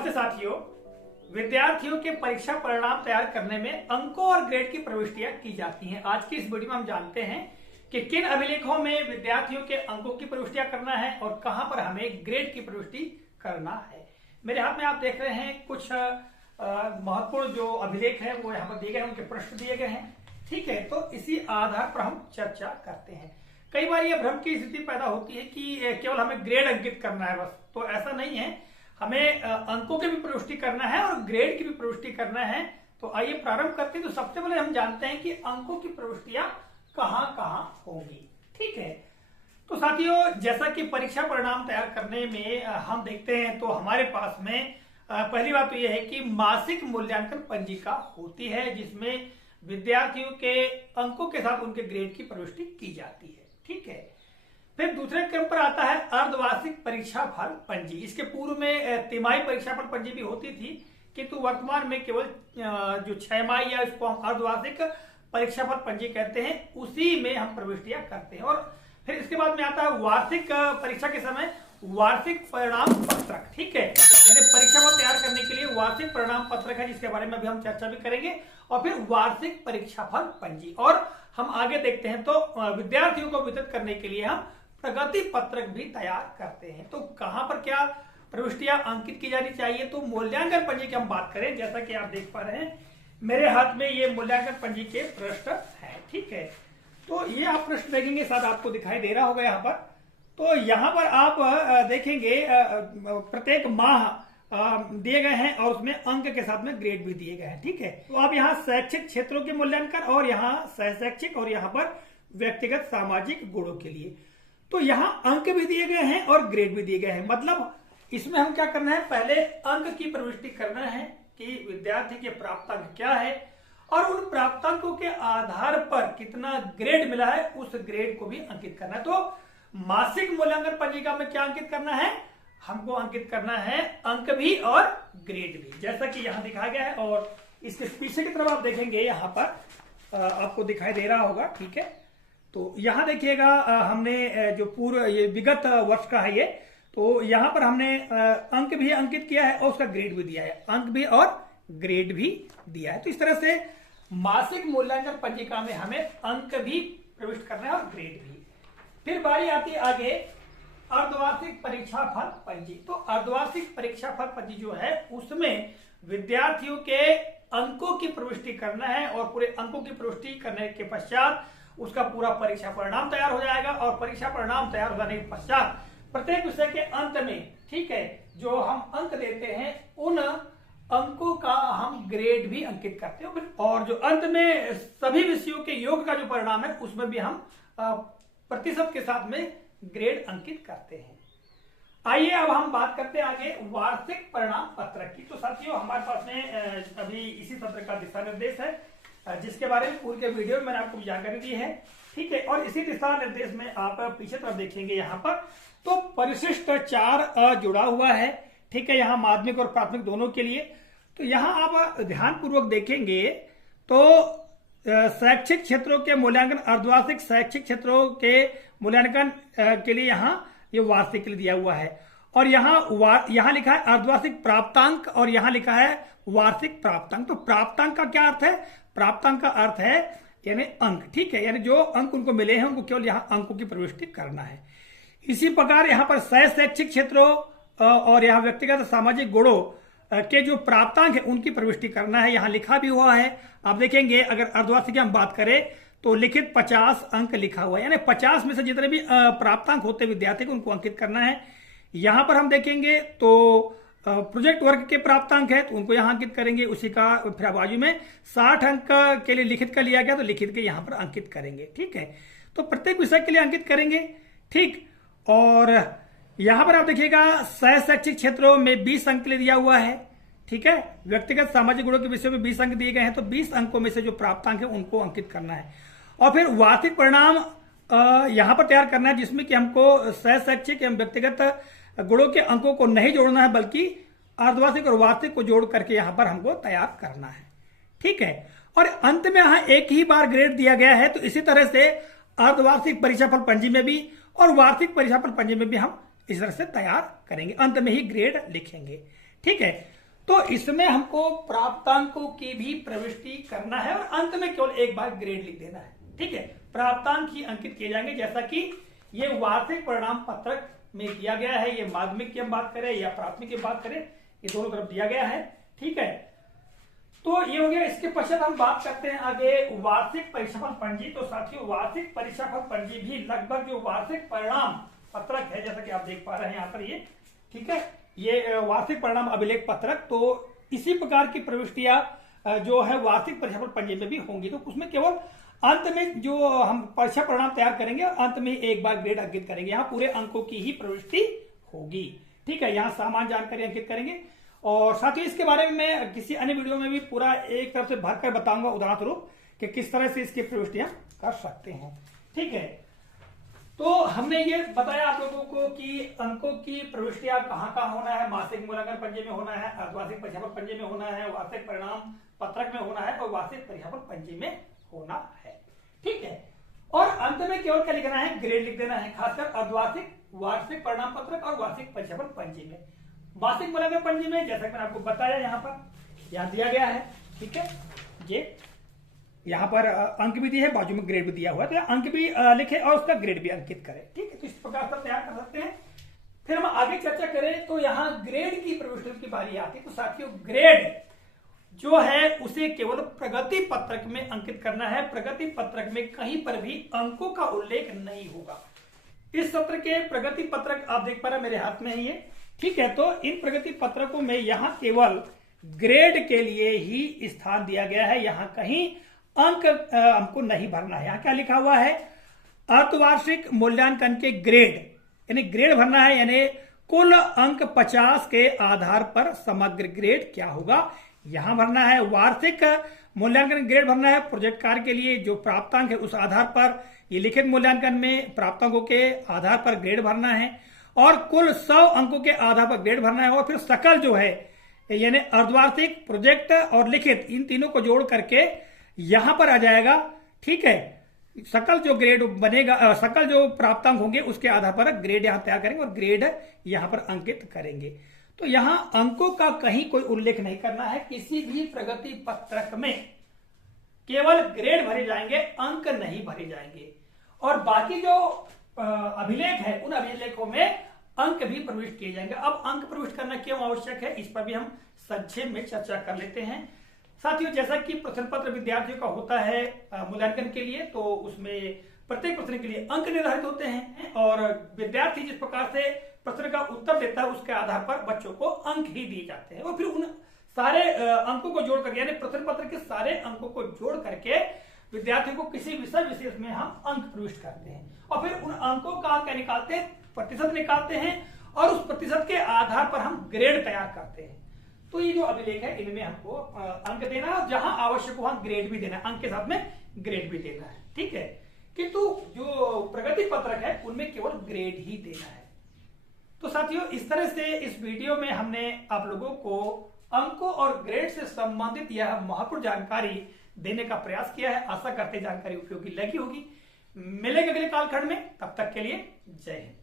नमस्ते साथियों। विद्यार्थियों के परीक्षा परिणाम तैयार करने में अंकों और ग्रेड की प्रविष्टियां की जाती हैं। आज की इस वीडियो में हम जानते हैं कि किन अभिलेखों में विद्यार्थियों के अंकों की प्रविष्टियां करना है और कहां पर हमें ग्रेड की प्रविष्टि करना है। मेरे हाथ में आप देख रहे हैं कुछ महत्वपूर्ण जो अभिलेख है वो यहाँ पर दिए गए हैं, उनके प्रश्न दिए गए हैं। ठीक है, तो इसी आधार पर हम चर्चा करते हैं। कई बार यह भ्रम की स्थिति पैदा होती है कि केवल हमें ग्रेड अंकित करना है बस, तो ऐसा नहीं है। हमें अंकों की भी प्रविष्टि करना है और ग्रेड की भी प्रविष्टि करना है। तो आइए प्रारंभ करते हैं। तो सबसे पहले हम जानते हैं कि अंकों की प्रविष्टियां कहां कहां होंगी। ठीक है, तो साथियों जैसा कि परीक्षा परिणाम तैयार करने में हम देखते हैं तो हमारे पास में पहली बात तो यह है कि मासिक मूल्यांकन पंजिका होती है जिसमें विद्यार्थियों के अंकों के साथ उनके ग्रेड की प्रविष्टि की जाती है। ठीक है, फिर दूसरे क्रम पर आता है अर्धवार्षिक परीक्षा फल पंजी। इसके पूर्व में तिमाही परीक्षा फल पंजी भी होती थी, किंतु वर्तमान में केवल जो 6 माही या इसको हम अर्धवार्षिक परीक्षा फल पंजी कहते हैं, उसी में हम प्रविष्टियां करते हैं। और फिर इसके बाद में आता है वार्षिक परीक्षा के समय वार्षिक परिणाम पत्रक। ठीक है, यानी परीक्षा फल तैयार करने के लिए वार्षिक परिणाम पत्रक है, जिसके बारे में अभी हम चर्चा भी करेंगे। और फिर वार्षिक परीक्षा फल पंजी, और हम आगे देखते हैं तो विद्यार्थियों को वितरित करने के लिए हम प्रगति पत्रक भी तैयार करते हैं। तो कहां पर क्या प्रविष्टियां अंकित की जानी चाहिए, तो मूल्यांकन पंजी की हम बात करें, जैसा कि आप देख पा रहे हैं मेरे हाथ में ये मूल्यांकन पंजी के प्रश्न है। ठीक है, तो ये आप प्रश्न देखेंगे, शायद आपको दिखाई दे रहा होगा यहाँ पर। तो यहाँ पर आप देखेंगे प्रत्येक माह दिए गए हैं और उसमें अंक के साथ में ग्रेड भी दिए गए हैं। ठीक है, तो आप यहाँ शैक्षिक क्षेत्रों के मूल्यांकन और यहाँ सहशैक्षिक और यहाँ पर व्यक्तिगत सामाजिक गुणों के लिए, तो यहाँ अंक भी दिए गए हैं और ग्रेड भी दिए गए हैं। मतलब इसमें हम क्या करना है, पहले अंक की प्रविष्टि करना है कि विद्यार्थी के प्राप्तांक क्या है और उन प्राप्तांकों के आधार पर कितना ग्रेड मिला है उस ग्रेड को भी अंकित करना है। तो मासिक मूल्यांकन पंजिका में क्या अंकित करना है, हमको अंकित करना है अंक भी और ग्रेड भी, जैसा कि यहाँ दिखाया गया है। और इसके पीछे की तरफ आप देखेंगे, यहाँ पर आपको दिखाई दे रहा होगा। ठीक है, तो यहाँ देखिएगा हमने जो पूर्व ये विगत वर्ष का है ये, तो यहाँ पर हमने अंक भी अंकित किया है और उसका ग्रेड भी दिया है, अंक भी और ग्रेड भी दिया है। तो इस तरह से मासिक मूल्यांकन पंजिका में हमें अंक भी प्रविष्ट करना है और ग्रेड भी। फिर बारी आती है आगे अर्धवार्षिक परीक्षा फल पंजी। तो अर्धवार्षिक परीक्षा फल पंजी जो है उसमें विद्यार्थियों के अंकों की प्रविष्टि करना है और पूरे अंकों की प्रविष्टि करने के पश्चात उसका पूरा परीक्षा परिणाम तैयार हो जाएगा। और परीक्षा परिणाम तैयार हो जाने के पश्चात प्रत्येक विषय के अंत में, ठीक है, जो हम अंक देते हैं उन अंकों का हम ग्रेड भी अंकित करते हैं। और जो अंत में सभी विषयों के योग का जो परिणाम है उसमें भी हम प्रतिशत के साथ में ग्रेड अंकित करते हैं। आइए अब हम बात करते हैं आगे वार्षिक परिणाम पत्रक की। तो साथियों हमारे पास में अभी इसी सत्र का दिशा निर्देश है, जिसके बारे में पूरे वीडियो में मैंने आपको जानकारी दी है। ठीक है, और इसी दिशा निर्देश में आप पीछे तरफ देखेंगे यहाँ पर तो परिशिष्ट 4 जुड़ा हुआ है। ठीक है, यहाँ माध्यमिक और प्राथमिक दोनों के लिए। तो यहाँ आप ध्यान पूर्वक देखेंगे तो शैक्षिक क्षेत्रों के मूल्यांकन, अर्धवार्षिक शैक्षिक क्षेत्रों के मूल्यांकन के लिए यहाँ ये वार्षिक के लिए दिया हुआ है। और यहाँ लिखा है अर्धवार्षिक प्राप्तांक और यहाँ लिखा है वार्षिक प्राप्तांक। तो प्राप्तांक का क्या अर्थ है, प्राप्तांक का अर्थ है यानी अंक। ठीक है, यानी जो अंक उनको मिले हैं उनको केवल यहाँ अंकों की प्रविष्टि करना है। इसी प्रकार यहाँ पर शैक्षिक क्षेत्रों और यहाँ व्यक्तिगत सामाजिक गुणों के जो प्राप्तांक है उनकी प्रविष्टि करना है, यहाँ लिखा भी हुआ है। आप देखेंगे अगर अर्धवार्षिक की हम बात करें तो लिखित 50 अंक लिखा हुआ है, यानी 50 में से जितने भी प्राप्तांक होते विद्यार्थी को उनको अंकित करना है। यहाँ पर हम देखेंगे तो प्रोजेक्ट वर्क के प्राप्तांक है तो उनको यहाँ अंकित करेंगे। उसी का फिर बाजू में 60 अंक के लिए लिखित का लिया गया तो लिखित के यहाँ पर अंकित करेंगे। ठीक है, तो प्रत्येक विषय के लिए अंकित करेंगे। ठीक, और यहाँ पर आप देखिएगा सहशैक्षिक क्षेत्रों में 20 अंक के लिए दिया हुआ है। ठीक है, व्यक्तिगत सामाजिक गुणों के विषय में 20 अंक दिए गए हैं, तो 20 अंकों में से जो प्राप्तांक है उनको अंकित करना है। और फिर वार्षिक परिणाम यहाँ पर तैयार करना है, जिसमें कि हमको सहशैक्षिक एवं व्यक्तिगत गुणों के अंकों को नहीं जोड़ना है, बल्कि अर्धवार्षिक और वार्षिक को जोड़ करके यहाँ पर हमको तैयार करना है। ठीक है, और अंत में यहाँ एक ही बार ग्रेड दिया गया है। तो इसी तरह से अर्धवार्षिक परीक्षा फल पंजी में भी और वार्षिक परीक्षा फल पंजी में भी हम इस तरह से तैयार करेंगे, अंत में ही ग्रेड लिखेंगे। ठीक है। तो इसमें हमको प्राप्तांकों की भी प्रविष्टि करना है और अंत में केवल एक बार ग्रेड लिख देना है, ठीक है। प्राप्तांक ही अंकित किए जाएंगे, जैसा कि ये वार्षिक परिणाम पत्रक में दिया गया है। ये माध्यमिक की हम बात करें या प्राथमिक की बात करें, ये दोनों तरफ दिया गया है, ठीक है। तो ये हो गया। इसके पश्चात हम बात करते हैं आगे वार्षिक परीक्षाफल पंजी। तो साथियों, वार्षिक परीक्षाफल पंजी भी लगभग जो वार्षिक परिणाम पत्रक है, जैसा कि आप देख पा रहे हैं यहाँ पर, ये ठीक है, ये वार्षिक परिणाम अभिलेख पत्रक। तो इसी प्रकार की प्रविष्टियां जो है वार्षिक परीक्षाफल पंजी में भी होंगी। तो उसमें केवल अंत में जो हम परीक्षा परिणाम तैयार करेंगे, अंत में एक बार ग्रेड अंकित करेंगे। यहाँ पूरे अंकों की ही प्रविष्टि होगी, ठीक है। यहाँ सामान्य जानकारी अंकित करेंगे। और साथ ही इसके बारे में मैं किसी अन्य वीडियो में भी पूरा एक तरफ से भरकर बताऊंगा उदाहरण स्वरूप कि किस तरह से इसकी प्रविष्टियां कर सकते हैं, ठीक है। तो हमने ये बताया आप लोगों को कि अंकों की प्रविष्टियां कहाँ कहाँ होना है। मासिक मूल्यांकन पंजी में होना है, अर्धवार्षिक परीक्षाफल पंजी में होना है, वार्षिक परिणाम पत्रक में होना है और वार्षिक परीक्षाफल पंजी में होना है, ठीक है। और अंत में केवल क्या लिखना है, ग्रेड लिख देना है, खासकर अर्धवार्षिक, वार्षिक परिणाम पत्रक और वार्षिक परीक्षाफल पंजी में। वार्षिक मूल्यांकन पंजी में जैसा कि मैंने आपको बताया यहाँ पर यहाँ दिया गया है, ठीक है। ये यहाँ पर अंक भी दिए है, बाजू में ग्रेड भी दिया हुआ है, तो अंक भी लिखे और उसका ग्रेड भी अंकित करें, ठीक है। तो इस प्रकार से तैयार कर सकते हैं। फिर हम आगे चर्चा करें तो यहाँ ग्रेड की प्रविष्टि की बारी आती है। तो साथियों, ग्रेड जो है उसे केवल प्रगति पत्रक में अंकित करना है। प्रगति पत्रक में कहीं पर भी अंकों का उल्लेख नहीं होगा। इस सत्र के प्रगति पत्रक आप देख पा रहे हैं मेरे हाथ में है ये, ठीक है। तो इन प्रगति पत्रकों में यहाँ केवल ग्रेड के लिए ही स्थान दिया गया है। यहाँ कहीं अंक हमको नहीं भरना है। यहाँ क्या लिखा हुआ है, अर्धवार्षिक मूल्यांकन के ग्रेड, यानी ग्रेड भरना है, यानी कुल अंक 50 के आधार पर समग्र ग्रेड क्या होगा, यहां भरना है। वार्षिक मूल्यांकन ग्रेड भरना है। प्रोजेक्ट कार्य के लिए जो प्राप्तांक है उस आधार पर, ये लिखित मूल्यांकन में प्राप्तांकों के आधार पर ग्रेड भरना है और कुल 100 अंकों के आधार पर ग्रेड भरना है। और फिर सकल जो है, यानी अर्धवार्षिक, प्रोजेक्ट और लिखित, इन तीनों को जोड़ करके यहां पर आ जाएगा, ठीक है। सकल जो ग्रेड बनेगा, सकल जो प्राप्तांक होंगे उसके आधार पर ग्रेड यहां तैयार करेंगे और ग्रेड यहां पर अंकित करेंगे। तो यहां अंकों का कहीं कोई उल्लेख नहीं करना है। किसी भी प्रगति पत्रक में केवल ग्रेड भरे जाएंगे, अंक नहीं भरे जाएंगे। और बाकी जो अभिलेख है उन अभिलेखों में अंक भी प्रविष्ट किए जाएंगे। अब अंक प्रविष्ट करना क्यों आवश्यक है, इस पर भी हम संक्षेप में चर्चा कर लेते हैं। साथियों, जैसा कि प्रश्न पत्र विद्यार्थियों का होता है मूल्यांकन के लिए, तो उसमें प्रत्येक प्रश्न के लिए अंक निर्धारित होते हैं और विद्यार्थी जिस प्रकार से प्रश्न का उत्तर देता है उसके आधार पर बच्चों को अंक ही दिए जाते हैं। और फिर उन सारे अंकों को जोड़ करके, यानी प्रश्न पत्र के सारे अंकों को जोड़ करके विद्यार्थियों को किसी विषय विशेष में हम अंक प्रविष्ट करते हैं और फिर उन अंकों का क्या निकालते हैं, प्रतिशत निकालते हैं और उस प्रतिशत के आधार पर हम ग्रेड तैयार करते हैं। तो ये जो अभिलेख है इनमें हमको अंक देना है, जहां आवश्यक हो वहां ग्रेड भी देना है, अंक के साथ में ग्रेड भी देना है, ठीक है। किंतु जो प्रगति पत्रक है उनमें केवल ग्रेड ही देना है। तो साथियों, इस तरह से इस वीडियो में हमने आप लोगों को अंकों और ग्रेड से संबंधित यह महत्वपूर्ण जानकारी देने का प्रयास किया है। आशा करते जानकारी उपयोगी लगी होगी। मिलेंगे अगले कालखंड में, तब तक के लिए जय हिंद।